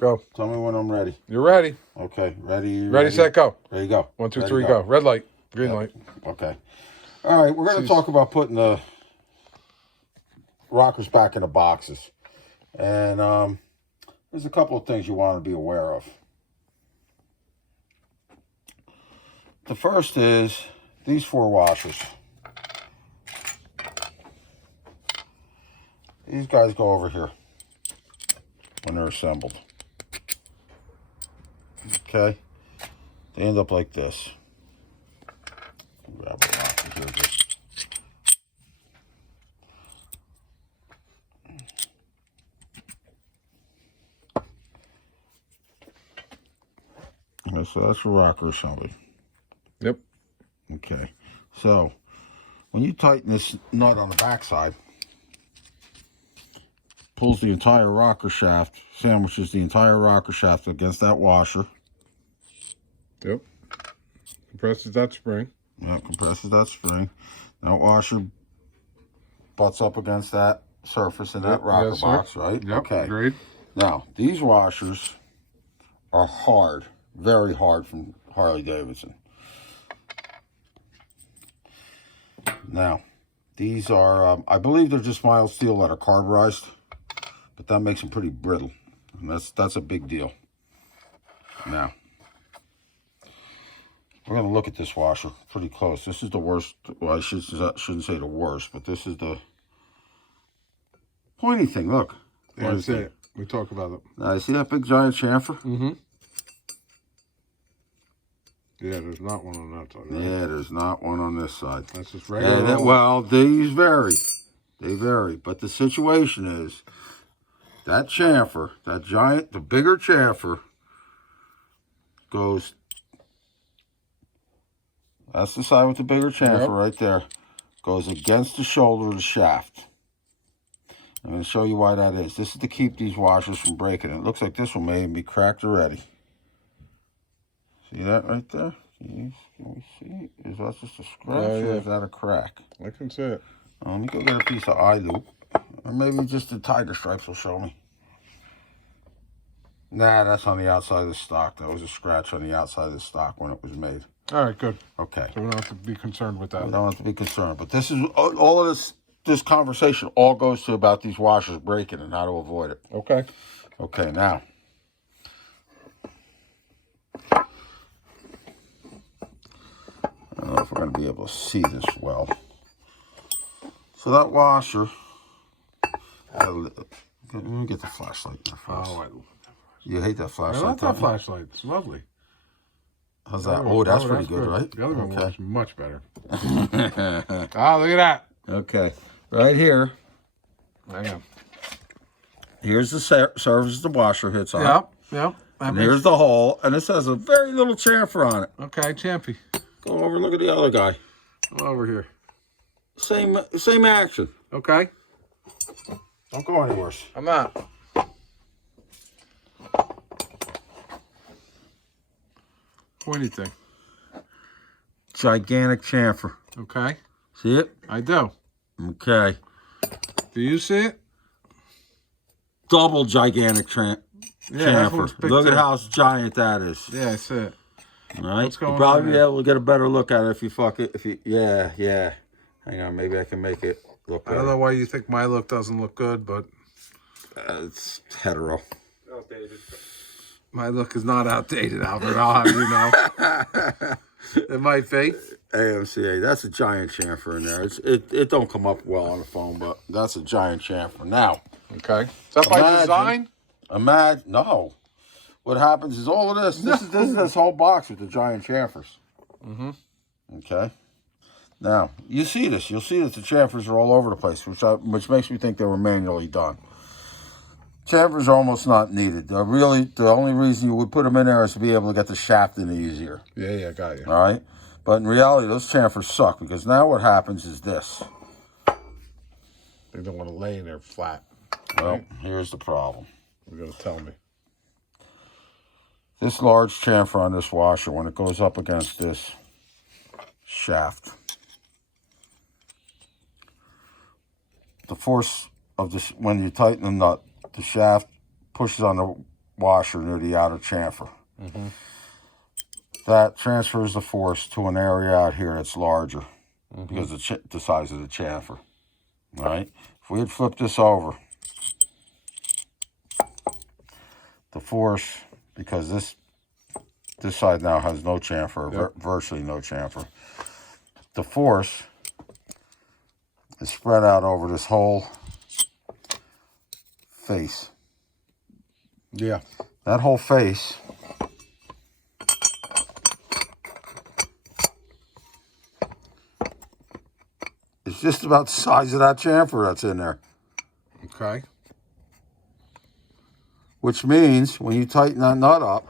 Go. Tell me when I'm ready. You're ready. Okay, ready? Ready, set, go. Ready, go. 1, 2, 3, go. Red light, green light. Okay. All right, we're going to talk about putting the rockers back in the boxes. And there's a couple of things you want to be aware of. The first is these 4 washers. These guys go over here when they're assembled. Okay? They end up like this. Grab a rocker here. Okay, so that's a rocker assembly. Yep. Okay. So when you tighten this nut on the backside, pulls the entire rocker shaft, sandwiches the entire rocker shaft against that washer. Yep. Compresses that spring. Yep, compresses that spring. That washer butts up against that surface in that rocker box, right? Yep, okay. Great. Now, these washers are hard, very hard from Harley Davidson. Now, these are, I believe they're just mild steel that are carburized, but that makes them pretty brittle, and that's a big deal. Now, we're going to look at this washer pretty close. This is the worst, well, I shouldn't say the worst, but this is the pointy thing, look. Yeah, that's it. We talk about it. Now, you see that big giant chamfer? Mm-hmm. Yeah, there's not one on that side. Right? Yeah, there's not one on this side. That's just regular. Well, these vary. They vary. But the situation is, that chamfer, that giant, the bigger chamfer, goes, that's the side with the bigger chamfer right there, goes against the shoulder of the shaft. I'm going to show you why that is. This is to keep these washers from breaking. It looks like this one may even be cracked already. See that right there? Can we see? Is that just a scratch or is that a crack? I can see it. Let me go get a piece of eye loop. Or maybe just the tiger stripes will show me. Nah, that's on the outside of the stock. That was a scratch on the outside of the stock when it was made. All right, good. Okay. So we don't have to be concerned with that. We don't have to be concerned. But this is, all of this conversation all goes to about these washers breaking and how to avoid it. Okay. Okay, now. I don't know if we're going to be able to see this well. So that washer, let me get the flashlight there first. Oh, You hate that flashlight? I like that flashlight. It's lovely. How's that? Oh, that's pretty good, right? The other one works much better. Oh, look at that. Okay. Right here. Hang on. Here's the surface the washer hits on. Yep. And here's the hole, and this has a very little chamfer on it. Okay, champy. Go over and look at the other guy. Come over here. Same action. Okay. Don't go anywhere. I'm not. Pointy thing. Gigantic chamfer. Okay. See it? I do. Okay. Do you see it? Double gigantic chamfer. Look at how giant that is. Yeah, I see it. All right. You'll probably be able to get a better look at it if you fuck it. Yeah. Hang on, maybe I can make it look better. I don't know why you think my look doesn't look good, but it's hetero. Outdated. My look is not outdated, Albert. I'll have you know. It might be. AMCA, that's a giant chamfer in there. It don't come up well on the phone, but that's a giant chamfer. Now, okay. Is that by design? No. What happens is all of this. This is this whole box with the giant chamfers. Mm-hmm. Okay. Now, you see this. You'll see that the chamfers are all over the place, which makes me think they were manually done. Chamfers are almost not needed. The only reason you would put them in there is to be able to get the shaft in easier. Yeah, got you. All right? But in reality, those chamfers suck, because now what happens is this. They don't want to lay in there flat. Well, right? Here's the problem. You're going to tell me. This large chamfer on this washer, when it goes up against this shaft, the force of this, when you tighten the nut, the shaft pushes on the washer near the outer chamfer. That transfers the force to an area out here that's larger because of the size of the chamfer. All right. If we had flipped this over, the force, because this side now has no chamfer, virtually no chamfer, the force is spread out over this whole face. Yeah. That whole face is just about the size of that chamfer that's in there. Okay. Which means when you tighten that nut up,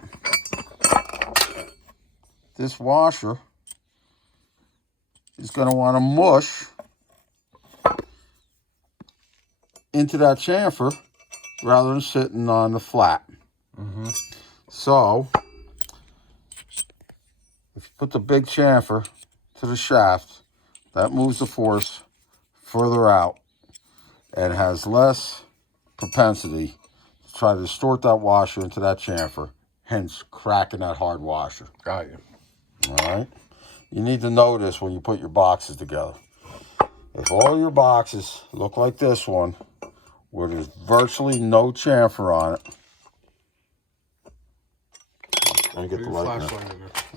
this washer is going to want to mush into that chamfer rather than sitting on the flat. So, if you put the big chamfer to the shaft, that moves the force further out and has less propensity to try to distort that washer into that chamfer, hence cracking that hard washer. Got you. All right? You need to know this when you put your boxes together. If all your boxes look like this one, where there's virtually no chamfer on it. Let me get the light now.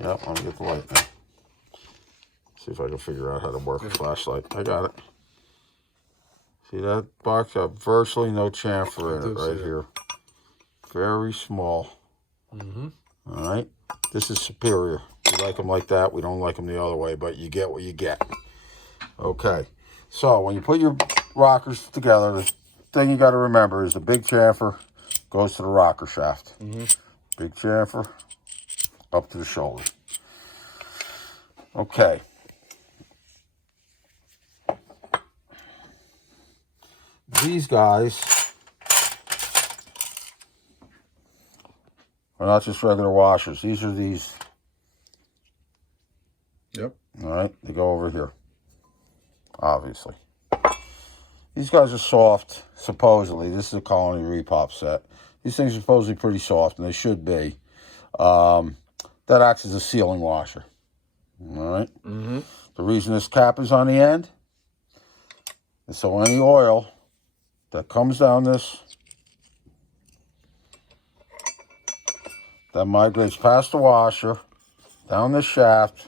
Yep, let me get the light now. See if I can figure out how to work a flashlight. I got it. See that box got virtually no chamfer in it right here. Very small. All right. This is superior. We like them like that. We don't like them the other way, but you get what you get. Okay. So when you put your rockers together, the thing you got to remember is the big chamfer goes to the rocker shaft. Big chamfer up to the shoulder. Okay. These guys are not just regular washers. These are these. Yep. All right. They go over here. Obviously. These guys are soft, supposedly. This is a Colony Repop set. These things are supposedly pretty soft, and they should be. That acts as a sealing washer. All right? The reason this cap is on the end is so any oil that comes down this, that migrates past the washer, down this shaft,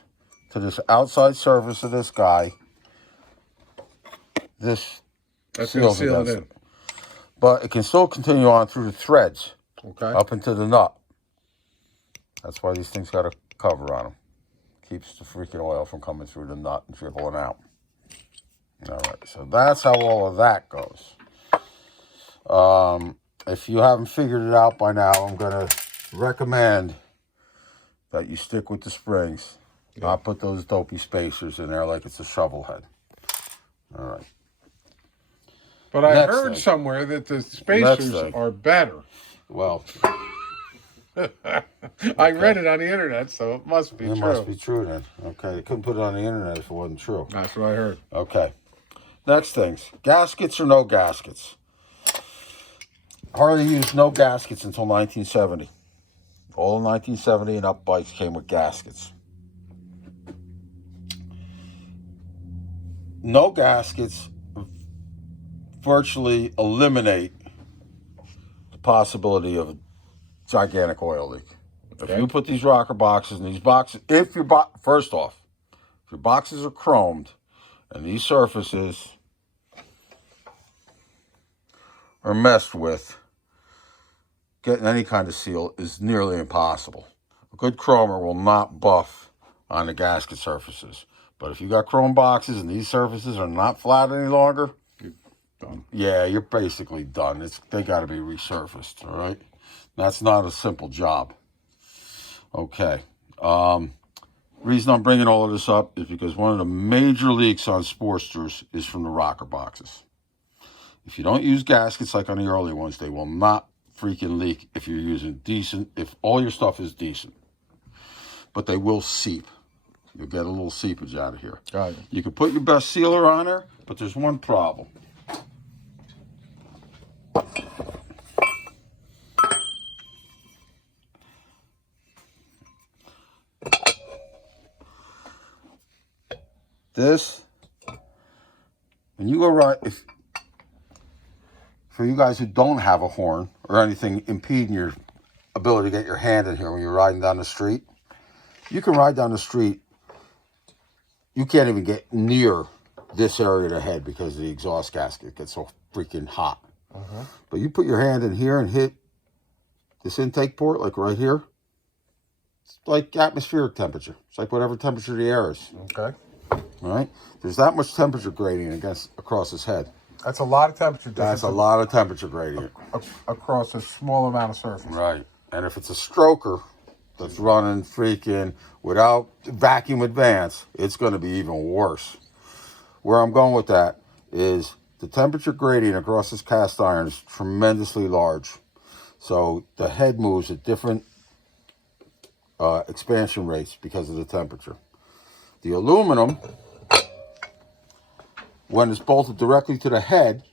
to this outside surface of this guy, that's going to seal it in. But it can still continue on through the threads, up into the nut. That's why these things got a cover on them. Keeps the freaking oil from coming through the nut and dribbling out. All right, so that's how all of that goes. If you haven't figured it out by now, I'm going to recommend that you stick with the springs. Not put those dopey spacers in there like it's a shovel head. All right. But I heard somewhere that the spacers are better. Well, I read it on the internet, so it must be true. It must be true then. Okay, they couldn't put it on the internet if it wasn't true. That's what I heard. Okay. Next things. Gaskets or no gaskets? Harley used no gaskets until 1970. All the 1970 and up bikes came with gaskets. No gaskets virtually eliminate the possibility of a gigantic oil leak. If you put these rocker boxes in these boxes, first off, if your boxes are chromed and these surfaces are messed with, getting any kind of seal is nearly impossible. A good chromer will not buff on the gasket surfaces. But if you got chrome boxes and these surfaces are not flat any longer, you're done. Yeah, you're basically done. They got to be resurfaced, all right? That's not a simple job. Okay. Reason I'm bringing all of this up is because one of the major leaks on Sportsters is from the rocker boxes. If you don't use gaskets like on the early ones, they will not freaking leak if you're using decent, if all your stuff is decent. But they will seep. You'll get a little seepage out of here. Got it. You can put your best sealer on there, but there's one problem. this, when you go right, for you guys who don't have a horn or anything impeding your ability to get your hand in here when you're riding down the street, you can ride down the street. You can't even get near this area of the head because the exhaust gasket gets so freaking hot. But you put your hand in here and hit this intake port, like right here. It's like atmospheric temperature. It's like whatever temperature the air is. Okay. All right? There's that much temperature gradient across his head. That's a lot of temperature difference. That's a lot of temperature gradient. Across a small amount of surface. Right. And if it's a stroker that's running freaking without vacuum advance, it's going to be even worse. Where I'm going with that is the temperature gradient across this cast iron is tremendously large. So the head moves at different expansion rates because of the temperature. The aluminum, when it's bolted directly to the head,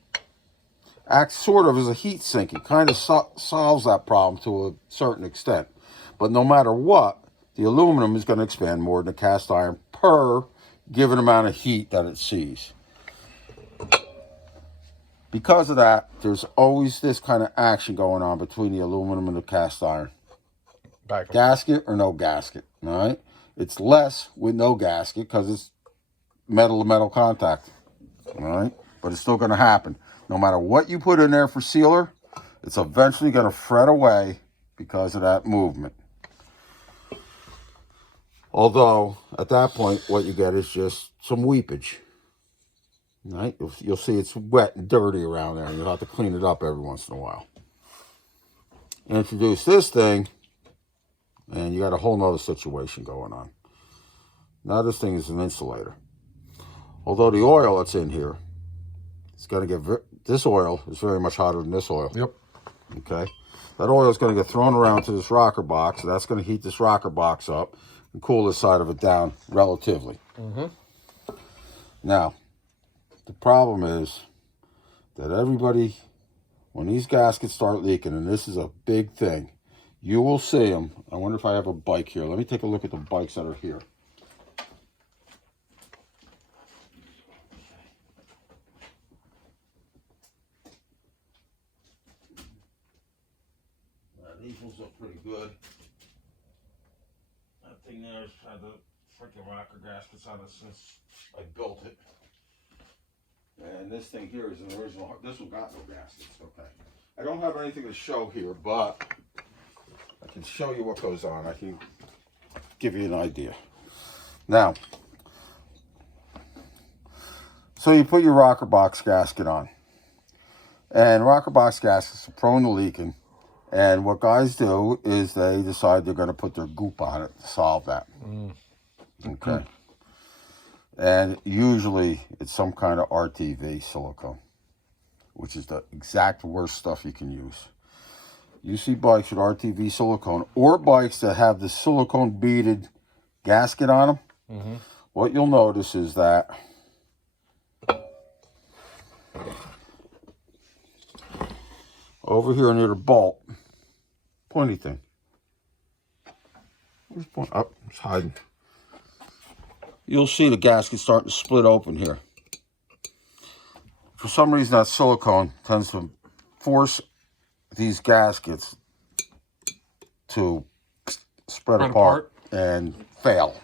acts sort of as a heat sink. It kind of solves that problem to a certain extent. But no matter what, the aluminum is going to expand more than the cast iron per given amount of heat that it sees. Because of that, there's always this kind of action going on between the aluminum and the cast iron. Gasket or no gasket, all right? It's less with no gasket because it's metal-to-metal contact, all right? But it's still going to happen. No matter what you put in there for sealer, it's eventually going to fret away because of that movement. Although, at that point, what you get is just some weepage. Right? You'll see it's wet and dirty around there, and you'll have to clean it up every once in a while. Introduce this thing, and you got a whole nother situation going on. Now this thing is an insulator. Although the oil that's in here, it's going to get, this oil is very much hotter than this oil. Yep. Okay. That oil is going to get thrown around to this rocker box, and that's going to heat this rocker box up and cool this side of it down relatively. Now, the problem is that everybody, when these gaskets start leaking, and this is a big thing, you will see them. I wonder if I have a bike here. Let me take a look at the bikes that are here. These ones look pretty good. That thing there's had the freaking rocker gaskets on it since I built it. And this thing here is an original. This one got no gaskets. Okay. I don't have anything to show here, but I can show you what goes on. I can give you an idea. Now, so you put your rocker box gasket on. And rocker box gaskets are prone to leaking. And what guys do is they decide they're going to put their goop on it to solve that. Okay. And usually it's some kind of RTV silicone, which is the exact worst stuff you can use. You see bikes with RTV silicone or bikes that have the silicone beaded gasket on them. What you'll notice is that over here near the bolt, pointy thing. Where's point? Oh, it's hiding. You'll see the gasket starting to split open here. For some reason, that silicone tends to force these gaskets to spread apart and fail.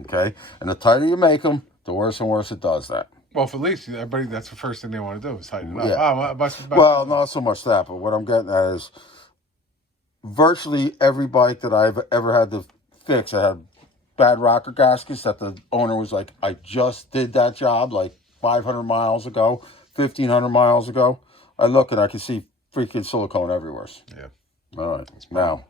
Okay? And the tighter you make them, the worse and worse it does that. Well, for at least everybody, that's the first thing they want to do is tighten it up. Yeah. Well, not so much that, but what I'm getting at is virtually every bike that I've ever had to fix, I had bad rocker gaskets that the owner was like, I just did that job like 500 miles ago, 1,500 miles ago. I look and I can see freaking silicone everywhere. Yeah. All right. Now,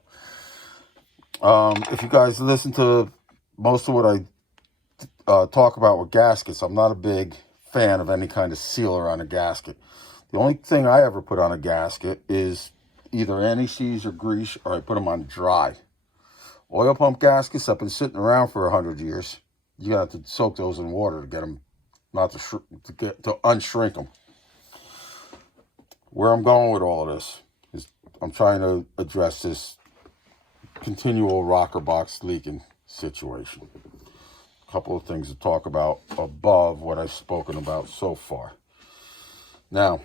if you guys listen to most of what I talk about with gaskets, I'm not a big fan of any kind of sealer on a gasket. The only thing I ever put on a gasket is either anti-seize or grease, or I put them on dry. Oil pump gaskets have been sitting around for 100 years. You have to soak those in water to get them, not to unshrink them. Where I'm going with all of this is I'm trying to address this continual rocker box leaking situation. couple of things to talk about above what I've spoken about so far. Now,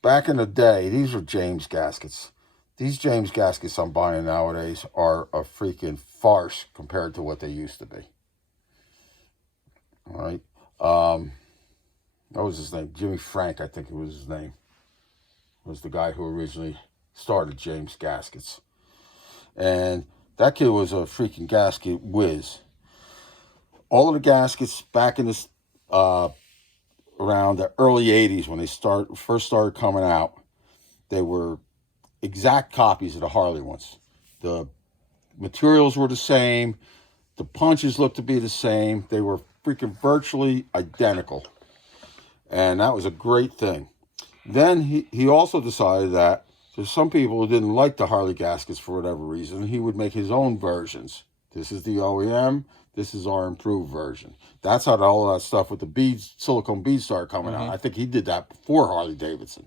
back in the day, these were James gaskets. These James gaskets I'm buying nowadays are a freaking farce compared to what they used to be. All right. What was his name? Jimmy Frank, I think it was his name. Was the guy who originally started James Gaskets. And that kid was a freaking gasket whiz. All of the gaskets back in this around the early 80s when they first started coming out, they were exact copies of the Harley ones. The materials were the same. The punches looked to be the same. They were freaking virtually identical. And that was a great thing. Then he also decided that there's some people who didn't like the Harley gaskets for whatever reason. He would make his own versions. This is the OEM. This is our improved version. That's how all of that stuff with the beads, silicone beads started coming out. I think he did that before Harley Davidson.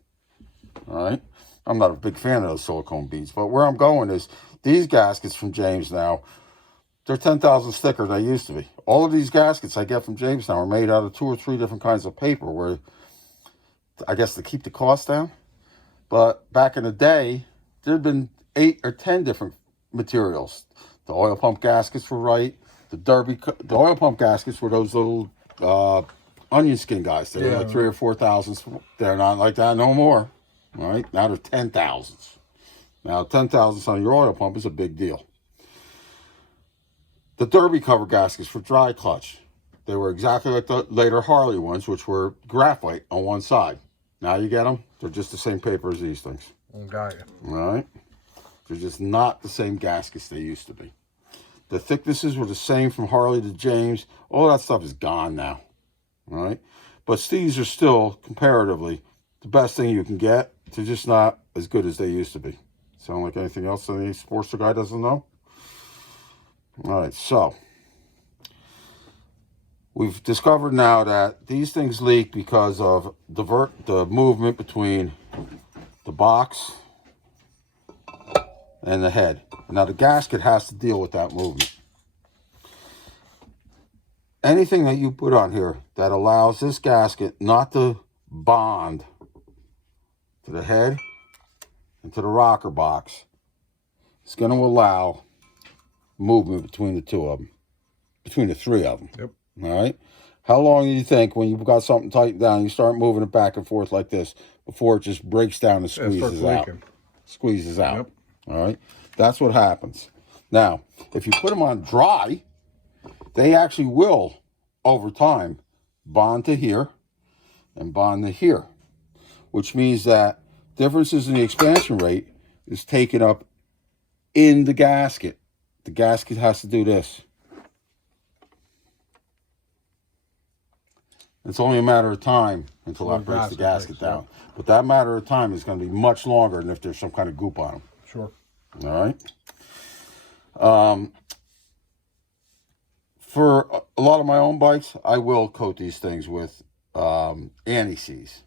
All right? I'm not a big fan of those silicone beads. But where I'm going is these gaskets from James now, they're 10,000 thicker than they used to be. All of these gaskets I get from James now are made out of 2 or 3 different kinds of paper where, I guess, to keep the cost down. But back in the day, there had been 8 or 10 different materials. The oil pump gaskets were right. The oil pump gaskets were those little onion skin guys. They were like 3,000 or 4,000. They're not like that no more. All right, now they're 10,000s. Now 10,000s on your oil pump is a big deal. The derby cover gaskets for dry clutch. They were exactly like the later Harley ones, which were graphite on one side. Now you get them, they're just the same paper as these things. Got you. All right? They're just not the same gaskets they used to be. The thicknesses were the same from Harley to James. All that stuff is gone now. All right? But these are still, comparatively, the best thing you can get. They're just not as good as they used to be. Sound like anything else that any Sportster guy doesn't know? All right, so we've discovered now that these things leak because of the movement between the box and the head. Now the gasket has to deal with that movement. Anything that you put on here that allows this gasket not to bond to the head and to the rocker box is going to allow movement between the two of them, between the 3 of them. Yep. All right. How long do you think when you've got something tightened down, you start moving it back and forth like this before it just breaks down and squeezes out? Squeezes out. Yep. All right. That's what happens. Now, if you put them on dry, they actually will, over time, bond to here and bond to here, which means that differences in the expansion rate is taken up in the gasket. The gasket has to do this. It's only a matter of time until that breaks the gasket down. But that matter of time is going to be much longer than if there's some kind of goop on them. Sure. All right. For a lot of my own bikes, I will coat these things with anti-seize,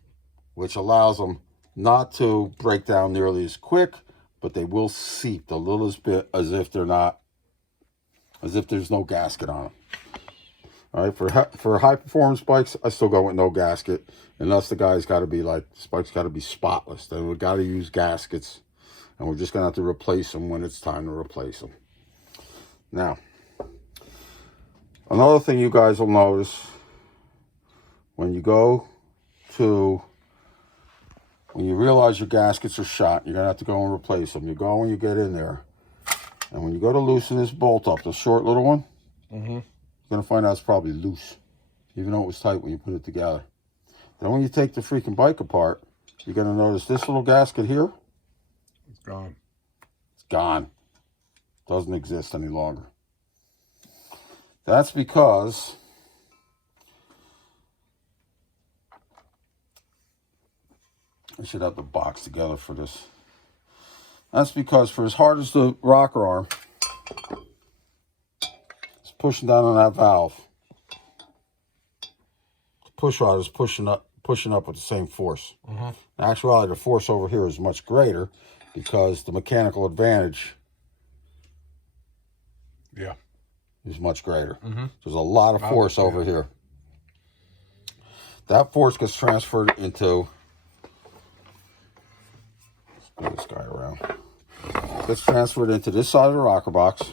which allows them not to break down nearly as quick, but they will seep a little bit as if there's no gasket on them. All right, for high performance bikes, I still go with no gasket, unless the guy's got to be like, this bike's got to be spotless. Then we've got to use gaskets, and we're just going to have to replace them when it's time to replace them. Now, another thing you guys will notice, when you realize your gaskets are shot, you're going to have to go and replace them. You go and you get in there, and when you go to loosen this bolt up, the short little one, you're going to find out it's probably loose, even though it was tight when you put it together. Then when you take the freaking bike apart, you're going to notice this little gasket here. It's gone. It's gone. Doesn't exist any longer. That's because I should have the box together for this. That's because for as hard as the rocker arm is pushing down on that valve, the push rod is pushing up with the same force. In actuality, the force over here is much greater because the mechanical advantage is much greater. There's a lot of force over here. That force gets transferred into, let's move this guy around. Gets transferred into this side of the rocker box.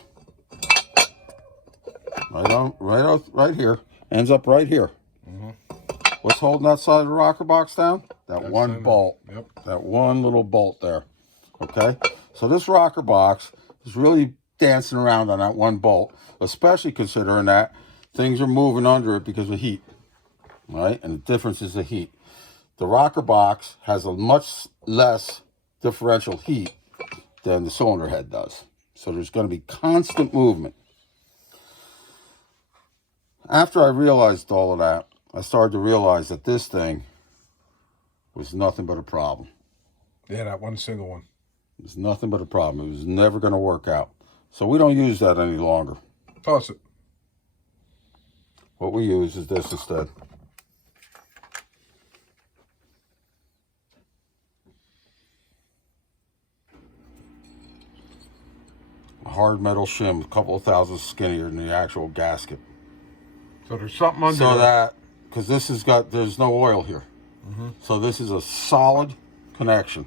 Right here. Ends up right here. What's holding that side of the rocker box down? That one bolt. Yep. That one little bolt there. Okay? So this rocker box is really dancing around on that one bolt, especially considering that things are moving under it because of heat. Right? And the difference is the heat. The rocker box has a much less differential heat than the cylinder head does. So there's going to be constant movement. After I realized all of that, I started to realize that this thing was nothing but a problem. Yeah, that one single one. It was nothing but a problem. It was never going to work out. So we don't use that any longer. Toss it. What we use is this instead. A hard metal shim, a couple of thousand skinnier than the actual gasket. So there's something under So there. that, because this has got, there's no oil here. So this is a solid connection.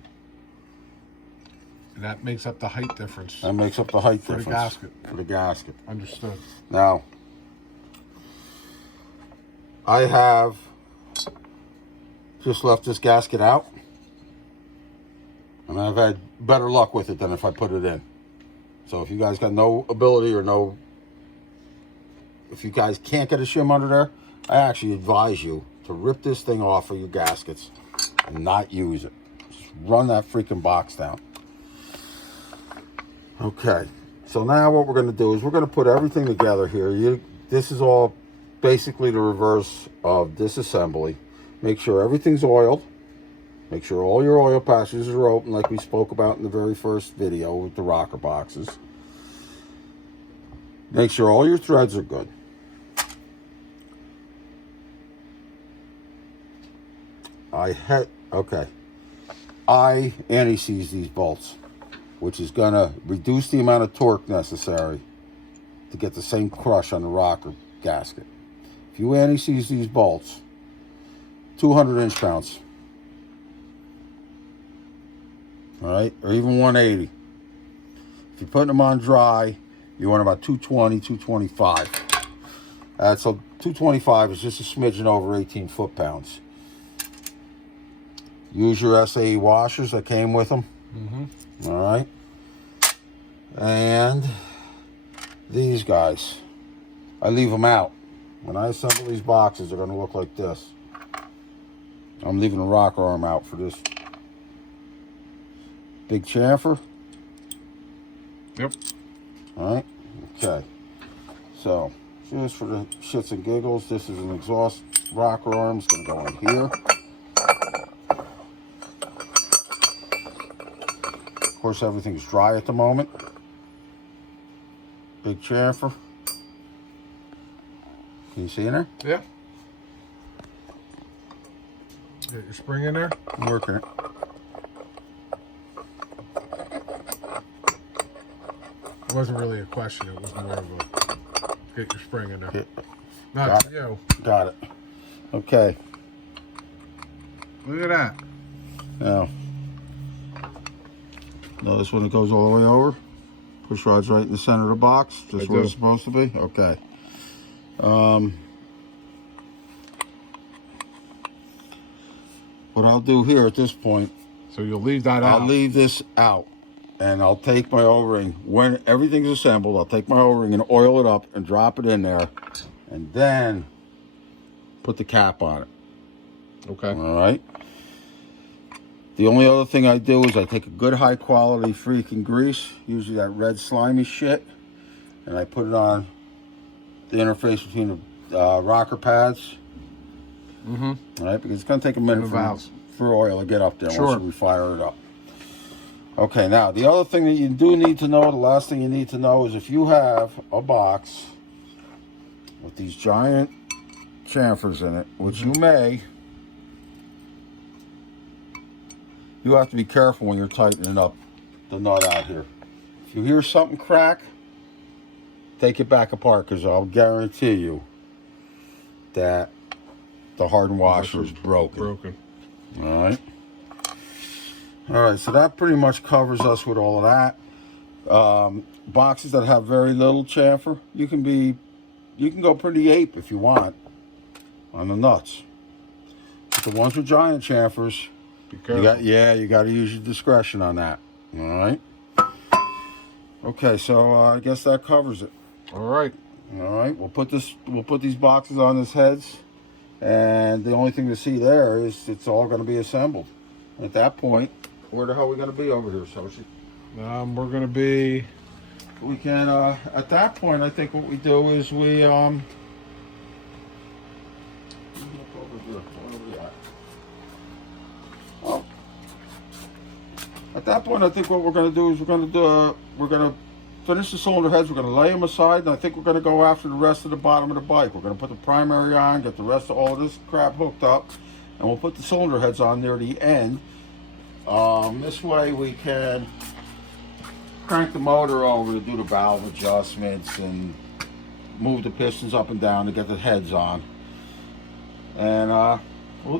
And that makes up the height difference. That makes up the height For the difference. gasket. For the gasket. Understood. Now, I have just left this gasket out. And I've had better luck with it than if I put it in. So if you guys got no ability or no, if you guys can't get a shim under there, I actually advise you to rip this thing off of your gaskets and not use it. Just run that freaking box down. Okay, so now what we're going to do is we're going to put everything together here. This is all basically the reverse of disassembly. Make sure everything's oiled. Make sure all your oil passages are open like we spoke about in the very first video with the rocker boxes. Make sure all your threads are good. I anti-seize these bolts, which is going to reduce the amount of torque necessary to get the same crush on the rocker gasket. If you anti-seize these bolts, 200 inch-pounds. All right, or even 180. If you're putting them on dry, you want about 220, 225. So 225 is just a smidgen over 18 foot-pounds. Use your SAE washers that came with them. All right. And these guys, I leave them out. When I assemble these boxes, they're going to look like this. I'm leaving the rocker arm out for this big chamfer. Yep. All right. Okay. So, just for the shits and giggles, this is an exhaust rocker arm. It's going to go in here. Of course, everything's dry at the moment. Big chamfer. Can you see in there? Yeah. Get your spring in there. I'm working it. It wasn't really a question. It was more of a get your spring in there. Get, Not for you. got it. Okay. Look at that. Now, notice when it goes all the way over, push rod's right in the center of the box, just where it's supposed to be. Okay. What I'll do here at this point, So you'll leave that out. I'll leave this out, and I'll take my O-ring, when everything's assembled, I'll take my O-ring and oil it up and drop it in there, and then put the cap on it. Okay. All right. The only other thing I do is I take a good high quality freaking grease, usually that red slimy shit, and I put it on the interface between the rocker pads. All right, because it's going to take a minute for oil to get up there once we fire it up. Okay, now the other thing that you do need to know, the last thing you need to know is if you have a box with these giant chamfers in it, which you may, you have to be careful when you're tightening up the nut out here. If you hear something crack, take it back apart, because I'll guarantee you that the hardened washer is broken. All right. All right, so that pretty much covers us with all of that. Boxes that have very little chamfer, you can go pretty ape if you want on the nuts. But the ones with giant chamfers, you got to use your discretion on that. All right. Okay, so I guess that covers it. All right. All right. We'll put these boxes on his heads, and the only thing to see there is it's all going to be assembled. At that point, where the hell are we going to be over here, Sochi? We're going to be... We can, at that point, I think what we do is we, oh, at that point, I think what we're going to do is we're going to finish the cylinder heads. We're going to lay them aside, and I think we're going to go after the rest of the bottom of the bike. We're going to put the primary on, get the rest of all of this crap hooked up, and we'll put the cylinder heads on near the end. This way we can crank the motor over to do the valve adjustments and move the pistons up and down to get the heads on. And well,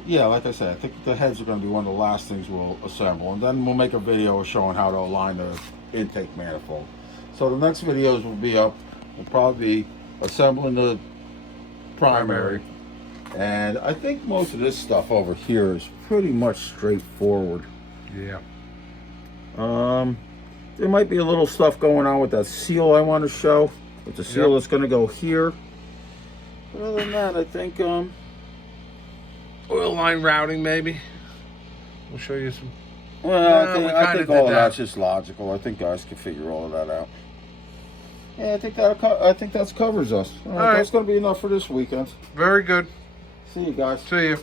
yeah, like I said, I think the heads are going to be one of the last things we'll assemble, and then we'll make a video showing how to align the intake manifold. So the next videos will be up. We'll probably be assembling the primary, and I think most of this stuff over here is pretty much straightforward. Yeah. There might be a little stuff going on with that seal I want to show, with the seal that's going to go here. But other than that, I think Oil line routing, maybe. We'll show you some. Well, I think all of that's just logical. I think guys can figure all of that out. Yeah, I think that covers us. All right. That's going to be enough for this weekend. Very good. See you guys. See you.